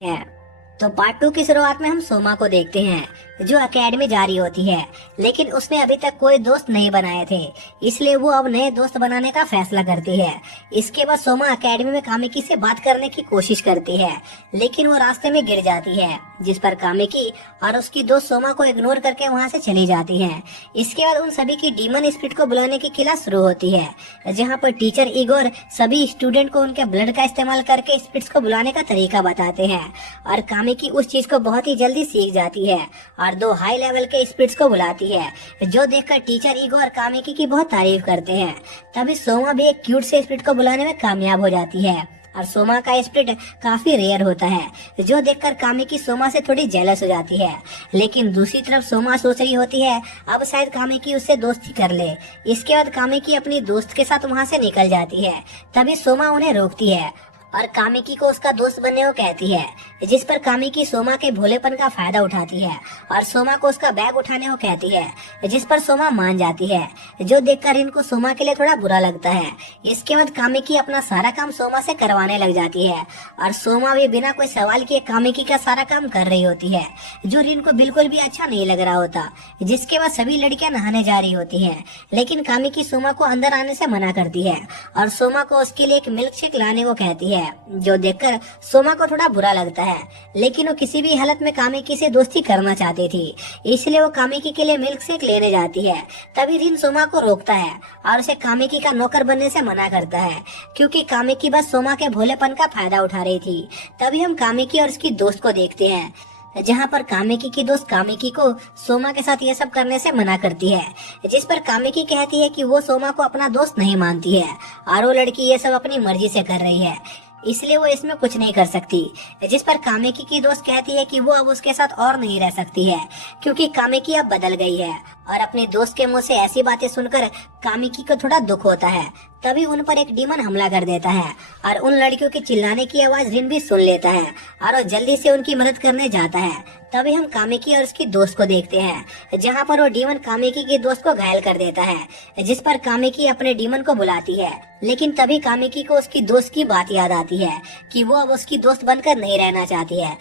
है। तो पार्ट 2 की शुरुआत में हम सोमा को देखते हैं जो एकेडमी जा रही होती है, लेकिन उसने अभी तक कोई दोस्त नहीं बनाए थे, इसलिए वो अब नए दोस्त बनाने का फैसला करती है। इसके बाद सोमा एकेडमी में कामिकी से बात करने की कोशिश करती है, लेकिन वो रास्ते में गिर जाती है, जिस पर कामिकी और उसकी दोस्त सोमा को इग्नोर करके वहाँ से चली जाती है। इसके बाद उन सभी की डीमन स्पिरिट को बुलाने की क्लास शुरू होती है, जहाँ पर टीचर इगोर सभी स्टूडेंट को उनके ब्लड का इस्तेमाल करके स्पिरिट्स को बुलाने का तरीका बताते हैं, और कामिकी उस चीज को बहुत ही जल्दी सीख जाती है और 2 हाई लेवल के स्पिरिट्स को बुलाती है, जो देखकर टीचर ईगो और कामिकी की बहुत तारीफ करते हैं। तभी सोमा भी एक क्यूट से स्पिरिट को बुलाने में कामयाब हो जाती है, और सोमा का स्पिरिट काफी रेयर होता है, जो देखकर कामिकी सोमा से थोड़ी जेलस हो जाती है। लेकिन दूसरी तरफ सोमा सोच रही होती है अब शायद कामिकी उससे दोस्ती कर ले। इसके बाद कामिकी अपनी दोस्त के साथ वहाँ से निकल जाती है। तभी सोमा उन्हें रोकती है और कामिकी को उसका दोस्त बनने को कहती है, जिस पर कामिकी सोमा के भोलेपन का फायदा उठाती है और सोमा को उसका बैग उठाने को कहती है, जिस पर सोमा मान जाती है, जो देखकर इनको सोमा के लिए थोड़ा बुरा लगता है। इसके बाद कामिकी अपना सारा काम सोमा से करवाने लग जाती है, और सोमा भी बिना कोई सवाल किए कामिकी का सारा काम कर रही होती है, जो रिन को बिल्कुल भी अच्छा नहीं लग रहा होता। जिसके बाद सभी लड़कियां नहाने जा रही होती है, लेकिन कामिकी सोमा को अंदर आने से मना करती है और सोमा को उसके लिए एक मिल्क शेक लाने को कहती है, जो देखकर सोमा को थोड़ा बुरा लगता है। लेकिन वो किसी भी हालत में कामिकी से दोस्ती करना चाहती थी, इसलिए वो कामिकी के लिए मिल्क शेक लेने जाती है। तभी रिन सोमा को रोकता है और उसे कामिकी का नौकर बनने से मना करता है, क्योंकि कामिकी बस सोमा के भोलेपन का फायदा उठा रही थी। तभी हम कामिकी और उसकी दोस्त को देखते हैं, जहाँ पर कामिकी की दोस्त कामिकी को सोमा के साथ ये सब करने से मना करती है, जिस पर कामिकी कहती है कि वो सोमा को अपना दोस्त नहीं मानती है और वो लड़की ये सब अपनी मर्जी से कर रही है, इसलिए वो इसमें कुछ नहीं कर सकती। जिस पर कामिकी की दोस्त कहती है कि वो अब उसके साथ और नहीं रह सकती है, क्योंकि कामिकी अब बदल गई है। और अपने दोस्त के मुंह से ऐसी बातें सुनकर कामिकी को थोड़ा दुख होता है। तभी उन पर एक डीमन हमला कर देता है और उन लड़कियों के चिल्लाने की आवाज रिन भी सुन लेता है और वो जल्दी से उनकी मदद करने जाता है। तभी हम कामिकी और उसकी दोस्त को देखते हैं, जहाँ पर वो डीमन कामिकी की दोस्त को घायल कर देता है, जिस पर कामिकी अपने डीमन को बुलाती है। लेकिन तभी कामिकी को उसकी दोस्त की बात याद आती है कि वो अब उसकी दोस्त बनकर नहीं रहना चाहती है,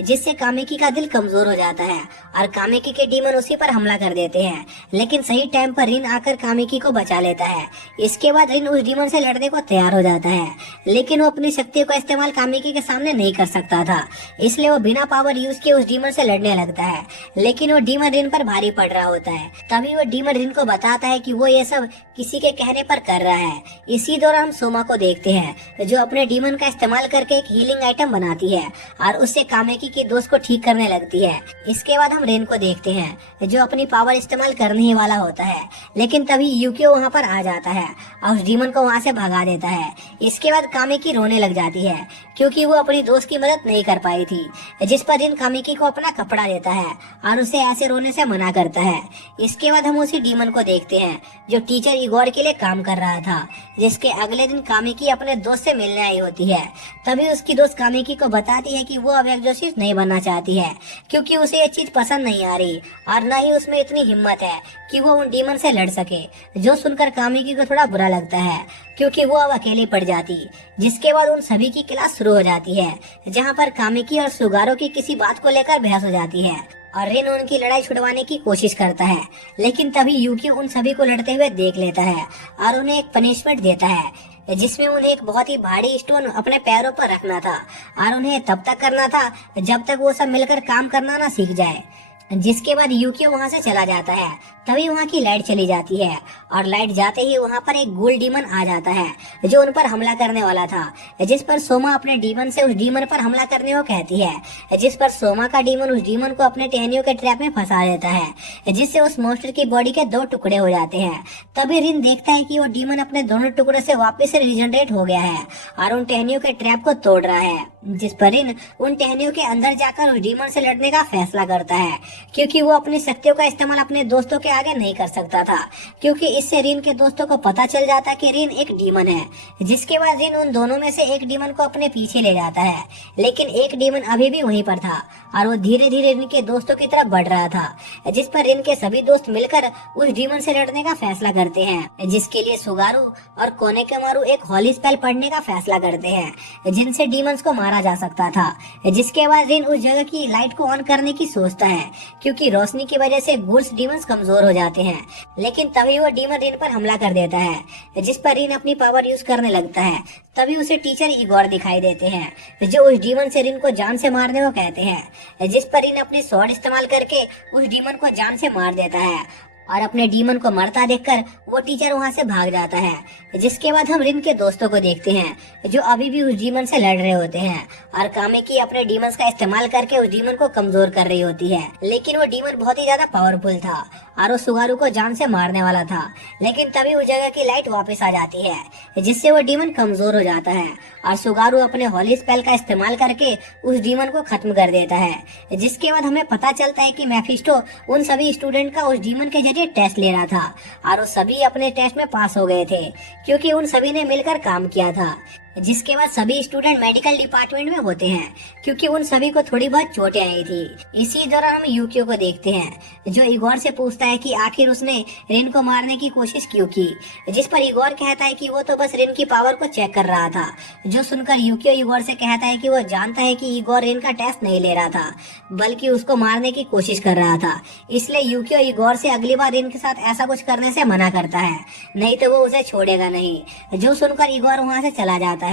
जिससे कामिकी का दिल कमजोर हो जाता है और कामिकी के डीमन उसी पर हमला कर देते हैं। लेकिन सही टाइम पर रिन आकर कामिकी को बचा लेता है। इसके बाद रिन उस डीमन से लड़ने को तैयार हो जाता है, लेकिन वो अपनी शक्तियों का इस्तेमाल कामिकी के सामने नहीं कर सकता था, इसलिए वो बिना पावर यूज किए उस डीमन से लड़ने लगता है। लेकिन वो डीमन रिन पर भारी पड़ रहा होता है। तभी वो डीमन रिन को बताता है कि वो ये सब किसी के कहने पर कर रहा है। इसी दौरान हम सोमा को देखते हैं, जो अपने डीमन का इस्तेमाल करके एक हीलिंग आइटम बनाती है और उससे कामिकी की दोस्त को ठीक करने लगती है। इसके बाद हम रेन को देखते हैं, जो अपनी पावर इस्तेमाल करने ही वाला होता है, लेकिन तभी यूकियो वहाँ पर आ जाता है और उस डीमन को वहाँ से भगा देता है। इसके बाद कामिकी रोने लग जाती है, क्योंकि वो अपनी दोस्त की मदद नहीं कर पाई थी, जिस पर रिन कामिकी को अपना कपड़ा देता है और उसे ऐसे रोने से मना करता है। इसके बाद हम उसी डीमन को देखते हैं, जो टीचर इगोर के लिए काम कर रहा था, जिसके अगले दिन कामिकी अपने दोस्त से मिलने आई होती है। तभी उसकी दोस्त कामिकी को बताती है कि वो अब एक्सोर्सिस्ट नहीं बनना चाहती है, क्योंकि उसे ये चीज पसंद नहीं आ रही और न ही उसमें इतनी हिम्मत है कि वो उन डीमन से लड़ सके। जो सुनकर कामिकी को थोड़ा बुरा लगता है, क्योंकि वो अब अकेली पड़ जाती। जिसके बाद उन सभी की क्लास शुरू हो जाती है, जहाँ पर कामिकी और सुगारो की किसी बात को लेकर बहस हो जाती है और रिन उनकी लड़ाई छुड़वाने की कोशिश करता है। लेकिन तभी यूकी उन सभी को लड़ते हुए देख लेता है और उन्हें एक पनिशमेंट देता है, जिसमें उन्हें एक बहुत ही भारी स्टोन अपने पैरों पर रखना था और उन्हें तब तक करना था जब तक वो सब मिलकर काम करना ना सीख जाए। जिसके बाद यूकियो वहाँ से चला जाता है। तभी वहाँ की लाइट चली जाती है और लाइट जाते ही वहाँ पर एक गोल्ड डीमन आ जाता है, जो उन पर हमला करने वाला था। जिस पर सोमा अपने डीमन से उस डीमन पर हमला करने को कहती है, जिस पर सोमा का डीमन उस डीमन को अपने टहनियों के ट्रैप में फंसा देता है, जिससे उस मॉन्स्टर की बॉडी के 2 टुकड़े हो जाते हैं। तभी रिन देखता है कि वो डीमन अपने दोनों टुकड़ों से वापस से रिजनरेट हो गया है और उन टहनियों के ट्रैप को तोड़ रहा है। जिस पर रिन उन टहनियों के अंदर जाकर उस डीमन से लड़ने का फैसला करता है, क्योंकि वो अपनी शक्तियों का इस्तेमाल अपने दोस्तों के आगे नहीं कर सकता था, क्योंकि इससे रिन के दोस्तों को पता चल जाता कि रिन एक डीमन है। जिसके बाद रिन उन दोनों में से एक डीमन को अपने पीछे ले जाता है, लेकिन एक डीमन अभी भी वहीं पर था और वो धीरे धीरे रिन के दोस्तों की तरफ बढ़ रहा था। जिस पर रिन के सभी दोस्त मिलकर उस डीमन से लड़ने का फैसला करते हैं, जिसके लिए सुगारू और कोनेकेमारू एक होली स्पेल पढ़ने का फैसला करते हैं, जिनसे डीमंस को मारा मारा जा सकता था। जिसके बाद रिन उस जगह की लाइट को ऑन करने की सोचता है, क्योंकि रोशनी की वजह से गुड्स डीमंस कमजोर हो जाते हैं। लेकिन तभी वो डीमन रिन पर हमला कर देता है, जिस पर रिन अपनी पावर यूज करने लगता है। तभी उसे टीचर इगोर दिखाई देते हैं, जो उस डीमन से रिन को जान से मारने को कहते हैं। जिस पर रिन अपनी स्वॉर्ड इस्तेमाल करके उस डीमन को जान से मार देता है, और अपने डीमन को मरता देखकर वो टीचर वहाँ से भाग जाता है। जिसके बाद हम रिन के दोस्तों को देखते हैं, जो अभी भी उस डीमन से लड़ रहे होते हैं, और कामेकी अपने डीमंस का इस्तेमाल करके उस डीमन को कमजोर कर रही होती है। लेकिन वो डीमन बहुत ही ज्यादा पावरफुल था और वो सुगारू को जान से मारने वाला था। लेकिन तभी उस जगह की लाइट वापस आ जाती है, जिससे वो डीमन कमजोर हो जाता है, और सुगारू अपने होली स्पेल का इस्तेमाल करके उस डीमन को खत्म कर देता है। जिसके बाद हमें पता चलता है कि मेफिस्टो उन सभी स्टूडेंट का उस डीमन के जरिए टेस्ट ले रहा था, और वो सभी अपने टेस्ट में पास हो गए थे, क्योंकि उन सभी ने मिलकर काम किया था। जिसके बाद सभी स्टूडेंट मेडिकल डिपार्टमेंट में होते हैं, क्योंकि उन सभी को थोड़ी बहुत चोटें आई थी। इसी दौरान हम यूकियो को देखते हैं, जो इगोर से पूछता है कि आखिर उसने रिन को मारने की कोशिश क्यों की। जिस पर इगोर कहता है कि वो तो बस रिन की पावर को चेक कर रहा था। जो सुनकर यूकियो इगोर से कहता है कि वो जानता है कि इगोर रिन का टेस्ट नहीं ले रहा था, बल्कि उसको मारने की कोशिश कर रहा था। इसलिए यूकियो इगोर से अगली बार रिन के साथ ऐसा कुछ करने से मना करता है, नहीं तो वो उसे छोड़ेगा नहीं। जो सुनकर इगोर वहाँ से चला जाता है।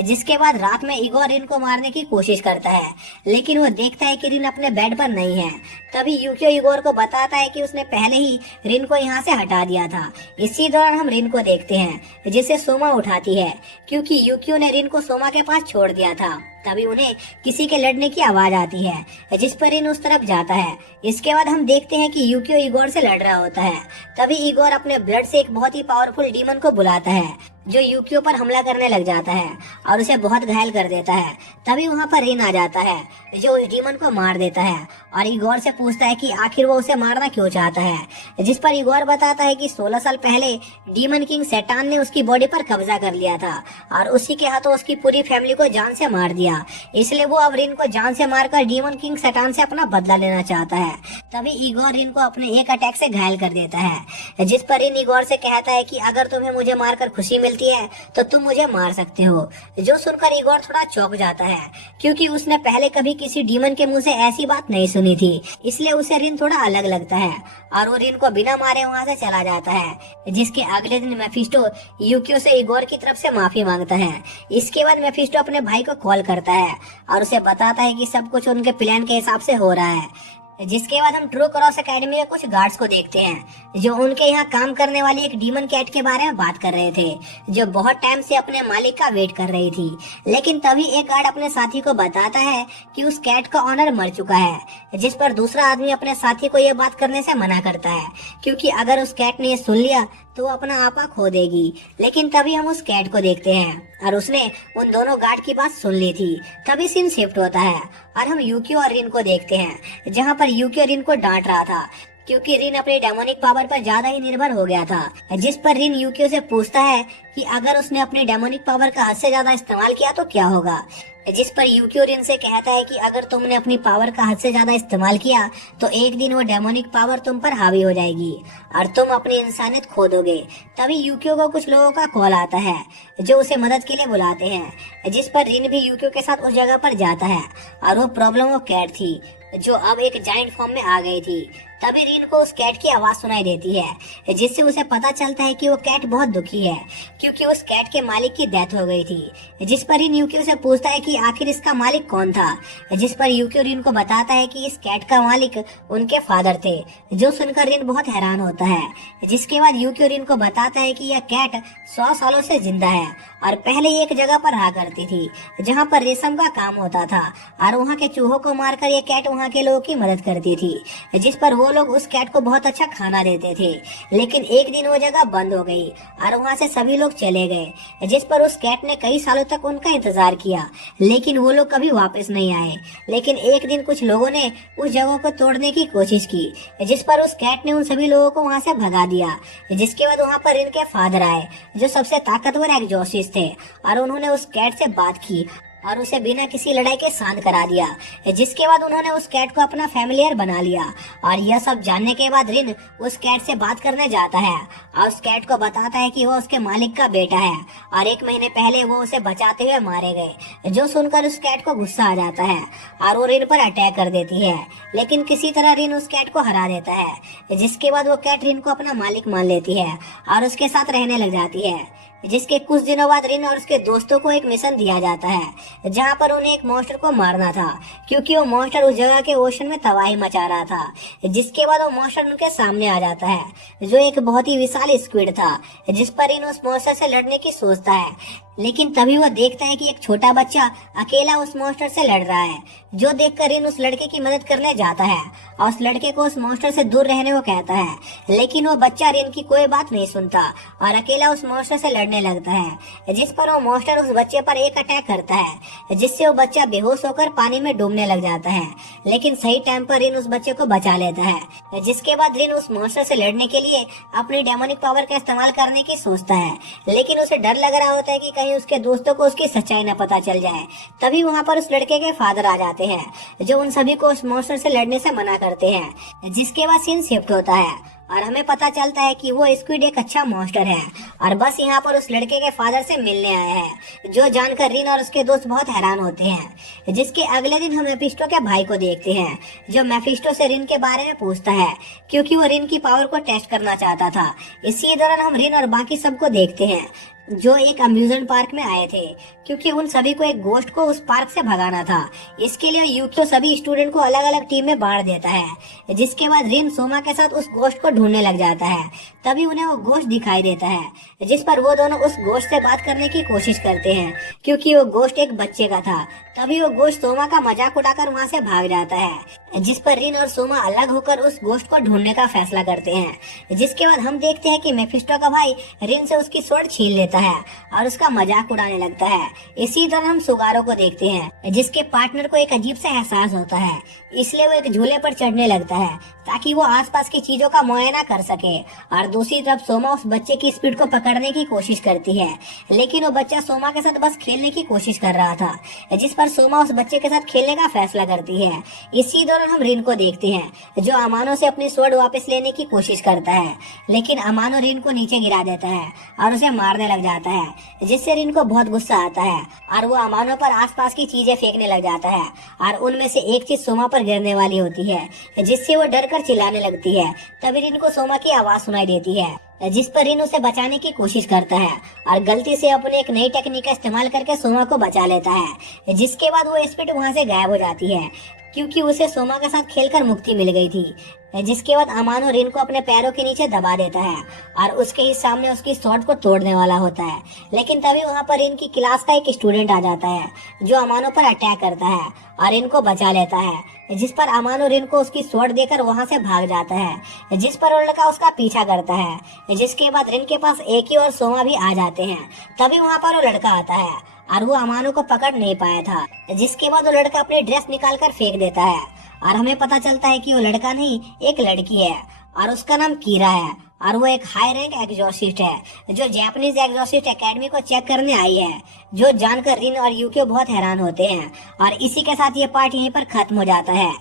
जिसके बाद रात में इगोर रिन को मारने की कोशिश करता है, लेकिन वो देखता है कि रिन अपने बेड पर नहीं है। तभी यूकियो इगोर को बताता है कि उसने पहले ही रिन को यहाँ से हटा दिया था। इसी दौरान हम रिन को देखते हैं, जिसे सोमा उठाती है, क्योंकि यूकियो ने रिन को सोमा के पास छोड़ दिया था। तभी उन्हें किसी के लड़ने की आवाज आती है, जिस पर रिन उस तरफ जाता है। इसके बाद हम देखते हैं कि यूकियो इगोर से लड़ रहा होता है। तभी इगोर अपने ब्लड से एक बहुत ही पावरफुल डीमन को बुलाता है, जो यूकियो पर हमला करने लग जाता है और उसे बहुत घायल कर देता है। तभी वहाँ पर रिन आ जाता है, जो उस डीमन को मार देता है, और इगोर से पूछता है कि आखिर वो उसे मारना क्यों चाहता है। जिस पर इगोर बताता है कि 16 साल पहले डीमन किंग सैटान ने उसकी बॉडी पर कब्जा कर लिया था, और उसी के हाथों उसकी पूरी फैमिली को जान से मार दिया। इसलिए वो अब रिन को जान से मारकर डीमन किंग सैटान से अपना बदला लेना चाहता है। तभी इगोर रिन को अपने एक अटैक से घायल कर देता है। जिस पर रिन इगोर से कहता है कि अगर तुम्हें मुझे मारकर खुशी मिलती है तो तुम मुझे मार सकते हो। जो सुनकर इगोर थोड़ा चौंक जाता है, क्योंकि उसने पहले कभी किसी डीमन के मुंह से ऐसी बात नहीं सुनी थी। इसलिए उसे रिन थोड़ा अलग लगता है, और वो रिन को बिना मारे वहाँ से चला जाता है। जिसके अगले दिन मेफिस्टो यूकियो से इगोर की तरफ से माफी मांगता है। इसके बाद मेफिस्टो अपने भाई को कॉल करता है और उसे बताता है कि सब कुछ उनके प्लान के हिसाब से हो रहा है। जिसके बाद हम ट्रू क्रॉस एकेडमी के कुछ गार्ड्स को देखते हैं, जो उनके यहाँ काम करने वाली एक डीमन कैट के बारे में बात कर रहे थे, जो बहुत टाइम से अपने मालिक का वेट कर रही थी। लेकिन तभी एक गार्ड अपने साथी को बताता है कि उस कैट का ऑनर मर चुका है। जिस पर दूसरा आदमी अपने साथी को यह बात करने से मना करता है, क्योंकि अगर उस कैट ने ये सुन लिया तो वो अपना आपा खो देगी। लेकिन तभी हम उस कैट को देखते हैं, और उसने उन दोनों गार्ड की बात सुन ली थी। तभी सीन शिफ्ट होता है और हम यूकियो और रिन को देखते हैं, जहाँ पर यूकियो रिन को डांट रहा था, क्योंकि रिन अपने डेमोनिक पावर पर ज्यादा ही निर्भर हो गया था। जिस पर रिन यूकियो से पूछता है कि अगर उसने अपने डेमोनिक पावर का हद से ज्यादा इस्तेमाल किया तो क्या होगा। जिस पर यूकियो रिन से कहता है कि अगर तुमने अपनी पावर का हद से ज्यादा इस्तेमाल किया तो एक दिन वो डेमोनिक पावर तुम पर हावी हो जाएगी और तुम अपनी इंसानियत खो दोगे। तभी यूकियो को कुछ लोगों का कॉल आता है, जो उसे मदद के लिए बुलाते हैं। जिस पर रिन भी यूकियो के साथ उस जगह पर जाता है, और वो प्रॉब्लम वो कैट थी, जो अब एक जाइंट फॉर्म में आ गई थी। तभी रिन को उस कैट की आवाज सुनाई देती है, जिससे उसे पता चलता है कि वो कैट बहुत दुखी है, क्योंकि उस कैट के मालिक की डेथ हो गई थी। जिस पर रिन यूकियो से पूछता है कि आखिर इसका मालिक कौन था। जिस पर यूकियो रिन को बताता है कि इस कैट का मालिक उनके फादर थे। जो सुनकर रिन बहुत हैरान होता है। जिसके बाद यूकियो रिन को बताता है कि यह कैट 100 सालों से जिंदा है, और पहले एक जगह पर रहा करती थी जहाँ पर रेशम का काम होता था, और वहाँ के चूहों को मारकर ये कैट वहाँ के लोगों की मदद करती थी। जिस पर वो लोग उस कैट को बहुत अच्छा खाना देते थे। लेकिन एक दिन वो जगह बंद हो गई और वहाँ से सभी लोग चले गए। जिस पर उस कैट ने कई सालों तक उनका इंतजार किया, लेकिन वो लोग कभी वापस नहीं आए। लेकिन एक दिन कुछ लोगों ने उस जगह को तोड़ने की कोशिश की, जिस पर उस कैट ने उन सभी लोगों को वहाँ से भगा दिया। जिसके बाद वहाँ पर इनके फादर आए, जो सबसे ताकतवर एग्जॉर्सिस्ट थे, और उन्होंने उस कैट से बात की और उसे बिना किसी लड़ाई के शांत करा दिया, जिसके बाद उन्होंने उस कैट को अपना फैमिलियर बना लिया। और यह सब जानने के बाद रिन उस कैट से बात करने जाता है और उस कैट को बताता है कि वो उसके मालिक का बेटा है और 1 महीने पहले वो उसे बचाते हुए मारे गए। जो सुनकर उस कैट को गुस्सा आ जाता है और वो रिन पर अटैक कर देती है, लेकिन किसी तरह रिन उस कैट को हरा देता है, जिसके बाद वो कैट रिन को अपना मालिक मान लेती है और उसके साथ रहने लग जाती है। जिसके कुछ दिनों बाद रिन और उसके दोस्तों को एक मिशन दिया जाता है जहां पर उन्हें एक मॉन्स्टर को मारना था, क्योंकि वो मॉन्स्टर उस जगह के ओशन में तबाही मचा रहा था। जिसके बाद वो मॉन्स्टर उनके सामने आ जाता है जो एक बहुत ही विशाल स्क्विड था, जिस पर रिन उस मॉन्स्टर से लड़ने की सोचता है, लेकिन तभी वो देखता है कि एक छोटा बच्चा अकेला उस मॉन्स्टर से लड़ रहा है। जो देखकर रिन उस लड़के की मदद करने जाता है और उस लड़के को उस मॉन्स्टर से दूर रहने को कहता है, लेकिन वो बच्चा रिन की कोई बात नहीं सुनता और अकेला उस मॉन्स्टर से लड़ने लगता है, जिस पर वो मॉन्स्टर उस बच्चे पर एक अटैक करता है, जिससे वो बच्चा बेहोश होकर पानी में डूबने लग जाता है। लेकिन सही टाइम पर रिन उस बच्चे को बचा लेता है। जिसके बाद रिन उस मॉन्स्टर से लड़ने के लिए अपनी डेमोनिक पावर का इस्तेमाल करने की सोचता है, लेकिन उसे डर लग रहा होता है कि कहीं उसके दोस्तों को उसकी सच्चाई न पता चल जाए। तभी वहाँ पर उस लड़के के फादर आ जाते हैं जो उन सभी को उस मॉन्स्टर से लड़ने से मना करते हैं। जिसके बाद सीन शिफ्ट होता है और हमें पता चलता है कि वो स्क्विड एक अच्छा मॉन्स्टर है और बस यहाँ पर उस लड़के के फादर से मिलने आया है, जो जानकर रिन और उसके दोस्त बहुत हैरान होते हैं। जिसके अगले दिन हम मेफिस्टो के भाई को देखते हैं जो मेफिस्टो से रिन के बारे में पूछता है, क्योंकि वो रिन की पावर को टेस्ट करना चाहता था। इसी दौरान हम रिन और बाकी सबको देखते हैं जो एक अम्यूजमेंट पार्क में आए थे, क्योंकि उन सभी को एक गोश्त को उस पार्क से भगाना था। इसके लिए यूकियो सभी स्टूडेंट को अलग अलग टीम में बांट देता है। जिसके बाद रिन सोमा के साथ उस गोश्त को ढूंढने लग जाता है। तभी उन्हें वो गोश्त दिखाई देता है, जिस पर वो दोनों उस गोश्त से बात करने की कोशिश करते हैं, क्योंकि वो गोश्त एक बच्चे का था। तभी वो गोश्त सोमा का मजाक उड़ाकर वहाँ से भाग जाता है, जिस पर रिन और सोमा अलग होकर उस गोश्त को ढूंढने का फैसला करते हैं। जिसके बाद हम देखते हैं कि मेफिस्टो का भाई रिन से उसकी स्वॉर्ड छीन लेता है और उसका मजाक उड़ाने लगता है। इसी दौरान हम सुगारो को देखते हैं जिसके पार्टनर को एक अजीब सा एहसास होता है, इसलिए वो एक झूले पर चढ़ने लगता है ताकि वो आसपास की चीजों का मुआयना कर सके। और दूसरी तरफ सोमा उस बच्चे की स्पीड को पकड़ने की कोशिश करती है, लेकिन वो बच्चा सोमा के साथ बस खेलने की कोशिश कर रहा था, जिस पर सोमा उस बच्चे के साथ खेलने का फैसला करती है। इसी दौरान हम रिन को देखते हैं जो अमानो से अपनी स्वॉर्ड वापस लेने की कोशिश करता है, लेकिन अमानो रिन को नीचे गिरा देता है और उसे मारने लग जाता है, जिससे रिन को बहुत गुस्सा आता है और वो अमानो पर आसपास की चीजें फेंकने लग जाता है और उनमें से एक चीज सोमा पर गिरने वाली होती है, जिससे वो डर कर चिल्लाने लगती है। तभी रिन को सोमा की आवाज सुनाई देती है, जिस पर रिन उसे बचाने की कोशिश करता है और गलती से अपने एक नई टेक्निक का इस्तेमाल करके सोमा को बचा लेता है। जिसके बाद वो स्पिरिट वहाँ से गायब हो जाती है, क्योंकि उसे सोमा के साथ खेलकर मुक्ति मिल गई थी। जिसके बाद अमानो रिन को अपने पैरों के नीचे दबा देता है और उसके ही सामने उसकी स्वॉर्ड को तोड़ने वाला होता है, लेकिन तभी वहाँ पर रिन की क्लास का एक स्टूडेंट आ जाता है जो अमानो पर अटैक करता है और इनको बचा लेता है, जिस पर अमानो रिन को उसकी स्वॉर्ड देकर वहाँ से भाग जाता है, जिस पर वो लड़का उसका पीछा करता है। जिसके बाद रिन के पास एकी और सोमा भी आ जाते हैं। तभी वहाँ पर वो लड़का आता है और वो अमानो को पकड़ नहीं पाया था, जिसके बाद वो लड़का अपनी ड्रेस निकाल कर फेंक देता है और हमें पता चलता है कि वो लड़का नहीं एक लड़की है और उसका नाम कीरा है और वो एक हाई रैंक एग्जॉर्सिस्ट है जो जापानीज एग्जॉर्सिस्ट एकेडमी को चेक करने आई है। जो जानकर रिन और यूकियो बहुत हैरान होते हैं और इसी के साथ ये पार्ट यहीं पर खत्म हो जाता है।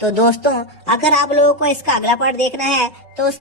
तो दोस्तों, अगर आप लोगों को इसका अगला पार्ट देखना है तो